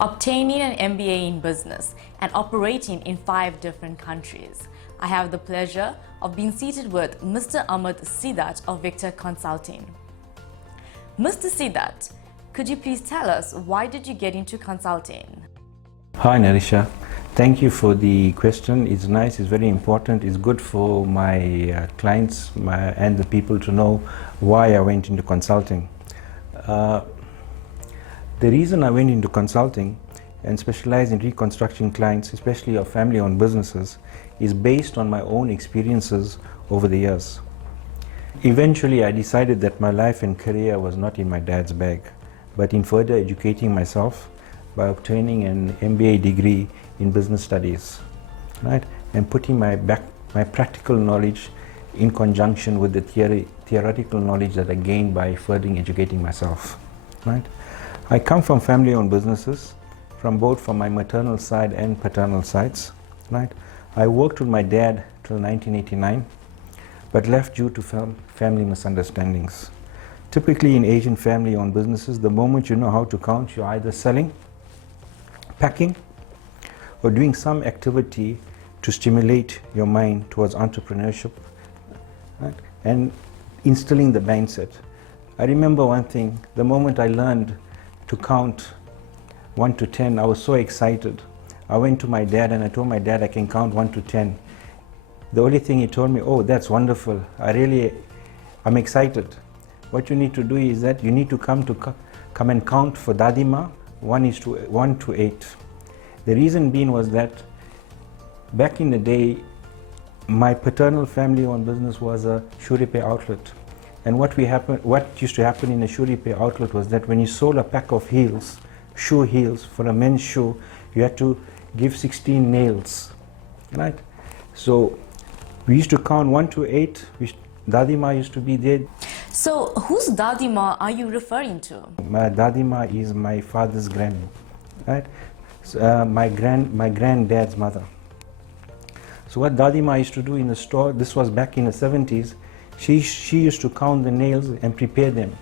obtaining an MBA in business and operating in 5 different countries. I have the pleasure of being seated with Mr. Ahmed Seedat of Victor Consulting. Mr. Seedat, could you please tell us why did you get into consulting? Hi Narisha, thank you for the question. It's nice, it's very important, it's good for my clients and the people to know why I went into consulting. The reason I went into consulting and specialize in reconstructing clients, especially of family-owned businesses, is based on my own experiences over the years. Eventually, I decided that my life and career was not in my dad's bag, but in further educating myself by obtaining an MBA degree in business studies, right? And putting my practical knowledge in conjunction with the theoretical knowledge that I gained by further educating myself, right? I come from family-owned businesses, from my maternal side and paternal sides, right? I worked with my dad till 1989, but left due to family misunderstandings. Typically in Asian family-owned businesses, the moment you know how to count, you're either selling, packing, or doing some activity to stimulate your mind towards entrepreneurship, right? And instilling the mindset. I remember one thing, the moment I learned to count 1 to 10, I was so excited. I went to my dad and I told my dad I can count 1 to 10. The only thing he told me, oh, that's wonderful. I'm excited. What you need to do is that you need to come and count for Dadima 1 to 8. The reason being was that back in the day, my paternal family-owned business was a shoe repair outlet. And what used to happen in a shoe repair outlet was that when you sold a pack of heels, shoe heels for a men's shoe, you had to give 16 nails, right? So we used to count 1 to 8, Dadima used to be there. So whose Dadima are you referring to? My Dadima is my father's granny, right? So, my granddad's mother. So what Dadima used to do in the store, this was back in the 70s, she used to count the nails and prepare them.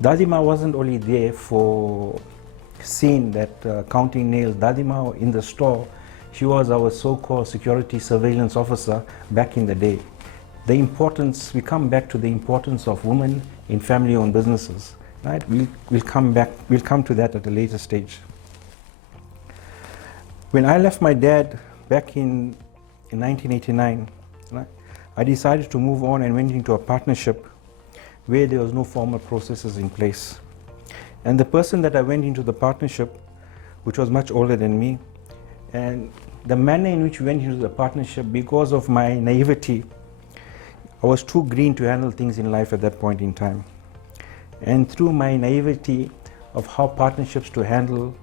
Dadima wasn't only there for seeing that counting nails. Dadima in the store, she was our so-called security surveillance officer back in the day. The importance, we come back to the importance of women in family-owned businesses, right? We'll come to that at a later stage. When I left my dad back in 1989, right, I decided to move on and went into a partnership where there was no formal processes in place. And the person that I went into the partnership, which was much older than me, and the manner in which we went into the partnership, because of my naivety, I was too green to handle things in life at that point in time. And through my naivety of how partnerships to handle,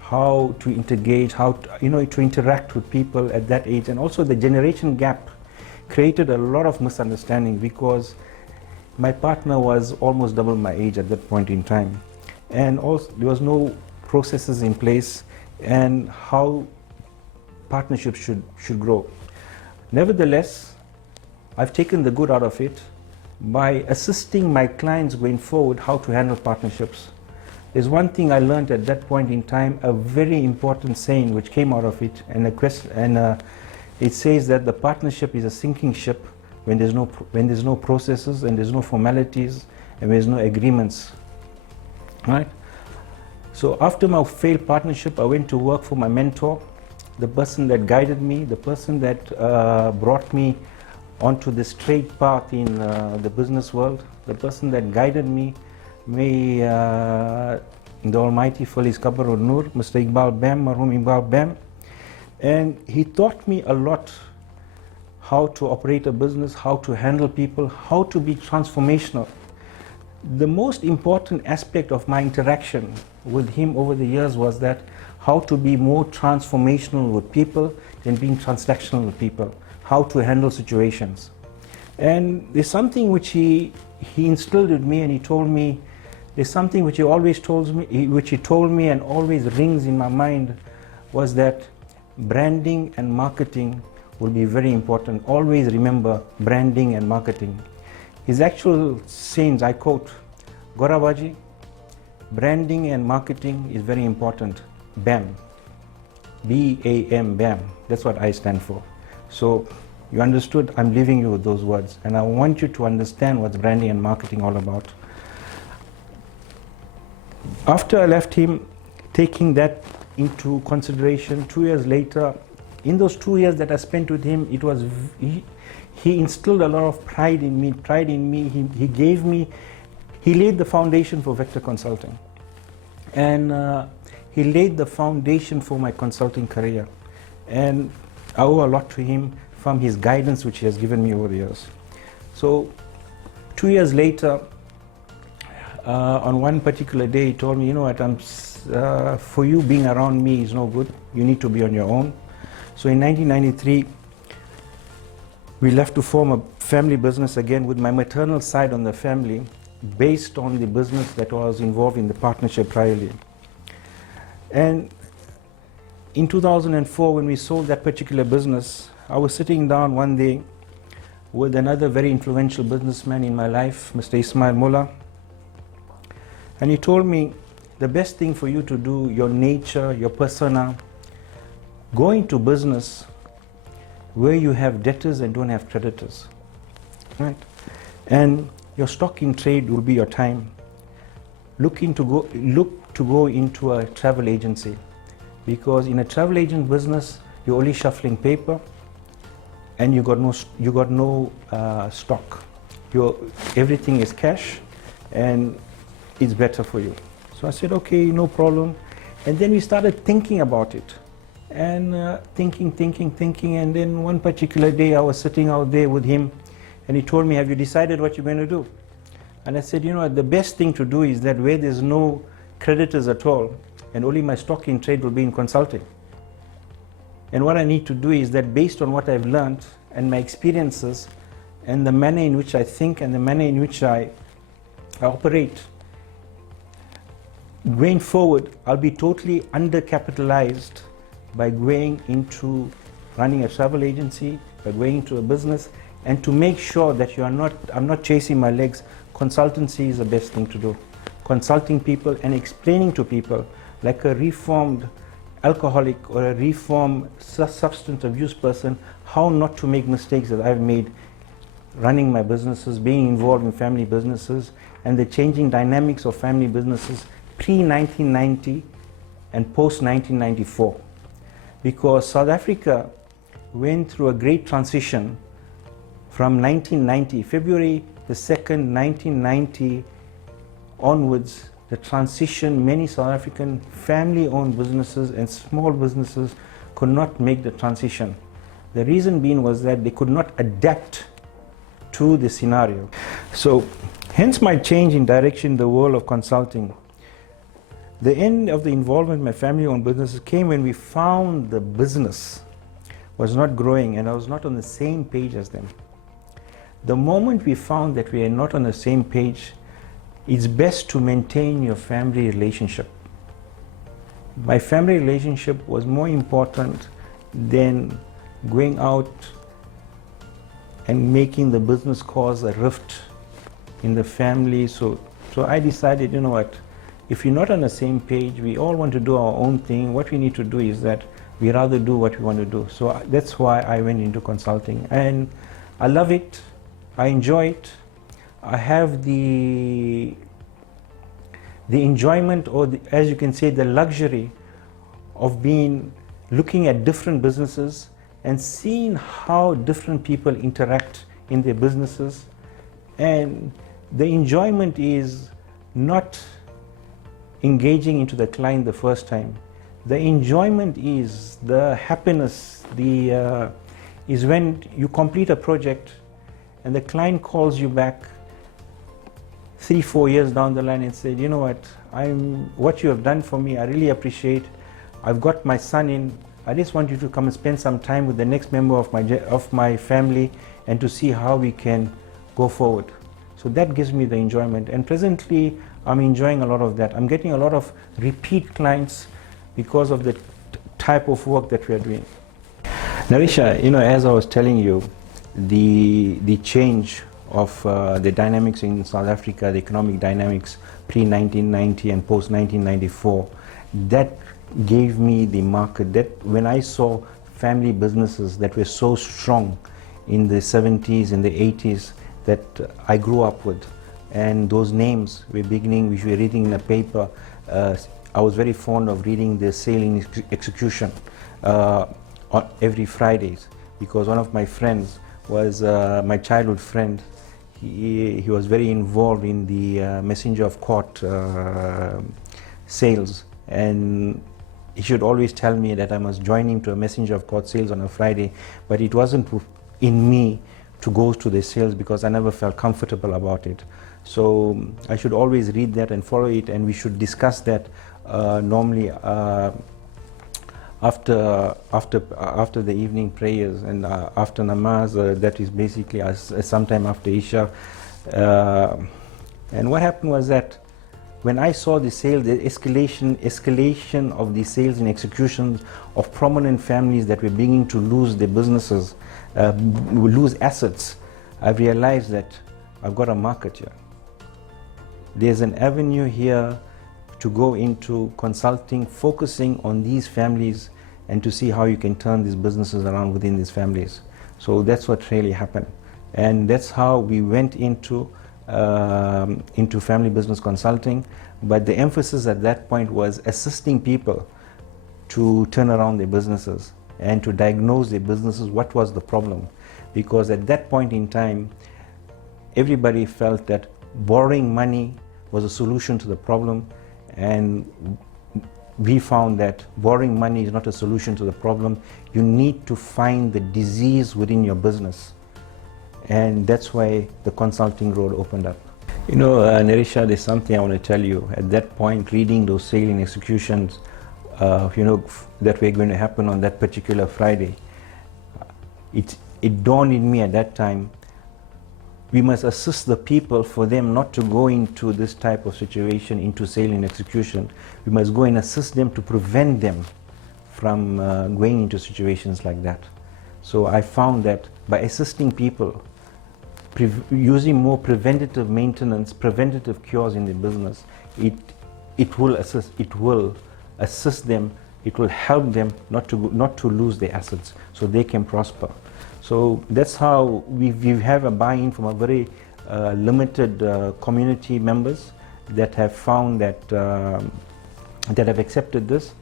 how to engage, how to interact with people at that age, and also the generation gap created a lot of misunderstanding because my partner was almost double my age at that point in time. And also there was no processes in place and how partnerships should grow. Nevertheless, I've taken the good out of it by assisting my clients going forward how to handle partnerships. There's one thing I learned at that point in time, a very important saying which came out of it, and it says that the partnership is a sinking ship when there's no processes and there's no formalities and there's no agreements, right? So after my failed partnership, I went to work for my mentor, the person that guided me, the person that brought me onto the straight path in the business world, the person that guided me. May the Almighty fill his qabr ul Nur, Mr. Iqbal Bam, Marhum Iqbal Bam. And he taught me a lot how to operate a business, how to handle people, how to be transformational. The most important aspect of my interaction with him over the years was that how to be more transformational with people than being transactional with people, how to handle situations. And there's something which he instilled in me, and he told me, there's something which he told me and always rings in my mind, was that branding and marketing will be very important. Always remember branding and marketing. His actual sayings, I quote, Gorabaji, branding and marketing is very important. BAM. B-A-M, BAM. That's what I stand for. So you understood, I'm leaving you with those words. And I want you to understand what's branding and marketing all about. After I left him, taking that into consideration, 2 years later, in those 2 years that I spent with him, it was he instilled a lot of pride in me. He gave me, he laid the foundation for Vector Consulting, and he laid the foundation for my consulting career, and I owe a lot to him from his guidance which he has given me over the years. So 2 years later, on one particular day, he told me, you know what, for you being around me is no good. You need to be on your own. So in 1993, we left to form a family business again with my maternal side on the family, based on the business that was involved in the partnership priorly. And in 2004, when we sold that particular business, I was sitting down one day with another very influential businessman in my life, Mr. Ismail Mullah. And he told me, the best thing for you to do, your nature, your persona, go into business where you have debtors and don't have creditors, right? And your stock in trade will be your time. Look to go into a travel agency, because in a travel agent business, you're only shuffling paper, and you got no stock. Everything is cash, and it's better for you. So I said, okay, no problem. And then we started thinking about it, and thinking, and then one particular day I was sitting out there with him, and he told me, have you decided what you're going to do? And I said, you know, the best thing to do is that where there's no creditors at all, and only my stock in trade will be in consulting. And what I need to do is that, based on what I've learned and my experiences and the manner in which I think and the manner in which I operate, going forward, I'll be totally undercapitalized by going into running a travel agency, by going into a business, and to make sure that I'm not chasing my legs. Consultancy is the best thing to do. Consulting people and explaining to people, like a reformed alcoholic or a reformed substance abuse person, how not to make mistakes that I've made running my businesses, being involved in family businesses, and the changing dynamics of family businesses pre-1990 and post-1994. Because South Africa went through a great transition from 1990, February the 2nd, 1990 onwards. The transition, many South African family-owned businesses and small businesses could not make the transition. The reason being was that they could not adapt to the scenario. So, hence my change in direction in the world of consulting. The end of the involvement in my family-owned businesses came when we found the business was not growing and I was not on the same page as them. The moment we found that we are not on the same page, it's best to maintain your family relationship. My family relationship was more important than going out and making the business cause a rift in the family. So I decided, you know what, if you're not on the same page, we all want to do our own thing. What we need to do is that we rather do what we want to do. So that's why I went into consulting, and I love it. I enjoy it. I have the enjoyment, or as you can say, the luxury of looking at different businesses and seeing how different people interact in their businesses. And the enjoyment is not engaging into the client the first time. The enjoyment is the happiness, is when you complete a project and the client calls you back 3-4 years down the line and said, you know what you have done for me, I really appreciate. I've got my son in. I just want you to come and spend some time with the next member of my family and to see how we can go forward. So that gives me the enjoyment, and presently I'm enjoying a lot of that. I'm getting a lot of repeat clients because of the type of work that we are doing. Narisha, as I was telling you, the change of the dynamics in South Africa, the economic dynamics pre-1990 and post-1994, that gave me the market. That when I saw family businesses that were so strong in the 70s, in the 80s, that I grew up with, and those names were beginning, which we were reading in the paper. I was very fond of reading the sale in execution on every Fridays, because one of my friends was my childhood friend. He was very involved in the messenger of court sales, and he should always tell me that I must join him to a messenger of court sales on a Friday, but it wasn't in me to go to the sales because I never felt comfortable about it. So I should always read that and follow it, and we should discuss that normally after the evening prayers and after namaz. That is basically sometime after Isha. And what happened was that when I saw the sale, the escalation of the sales and executions of prominent families that were beginning to lose their businesses, lose assets, I realized that I've got a market here. There's an avenue here to go into consulting, focusing on these families and to see how you can turn these businesses around within these families. So that's what really happened. And that's how we went into family business consulting. But the emphasis at that point was assisting people to turn around their businesses and to diagnose their businesses, what was the problem. Because at that point in time, everybody felt that borrowing money was a solution to the problem, and we found that borrowing money is not a solution to the problem. You need to find the disease within your business, and that's why the consulting road opened up. You know, Narisha, there's something I want to tell you. At that point, reading those sale and executions, you know, that were going to happen on that particular Friday, it dawned in me at that time, we must assist the people for them not to go into this type of situation, into sale and execution. We must go and assist them to prevent them from going into situations like that. So I found that by assisting people, using more preventative maintenance, preventative cures in the business, it will assist them, it will help them not to lose their assets, so they can prosper. So that's how we have a buy-in from a very limited community members that have found that that have accepted this.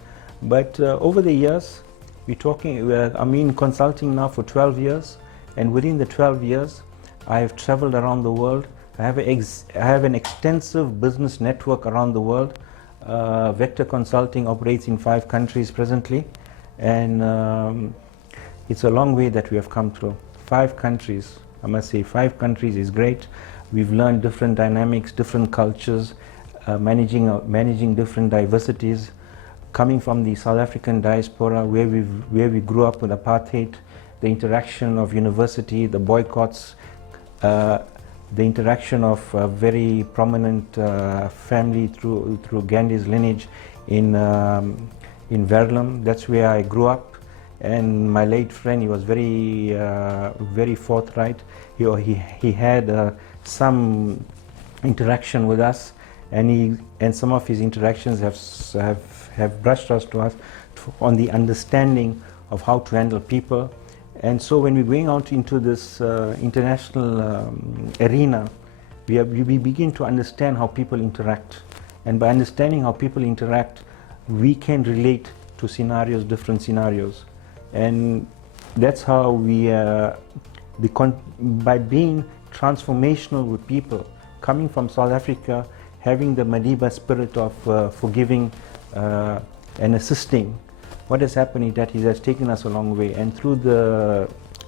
But over the years, I'm in consulting now for 12 years, and within the 12 years, I have traveled around the world. I have an extensive business network around the world. Vector Consulting operates in 5 countries presently, and it's a long way that we have come through. 5 countries, I must say, 5 countries is great. We've learned different dynamics, different cultures, managing different diversities. Coming from the South African diaspora, where we grew up with apartheid, the interaction of university, the boycotts, the interaction of a very prominent family through Gandhi's lineage in Verulam. That's where I grew up. And my late friend, he was very very forthright. He had some interaction with us, and some of his interactions have brushed us to us on the understanding of how to handle people. And so when we're going out into this international arena, we begin to understand how people interact. And by understanding how people interact, we can relate to scenarios, different scenarios. And that's how by being transformational with people, coming from South Africa, having the Madiba spirit of forgiving and assisting, what has happened is that it has taken us a long way. And through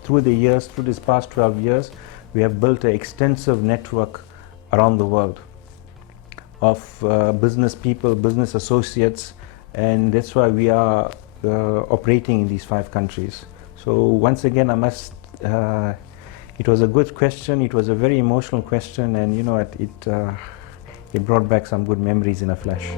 this past 12 years, we have built an extensive network around the world of business people, business associates, and that's why we are operating in these 5 countries. So once again, it was a good question. It was a very emotional question, and you know, it brought back some good memories in a flash.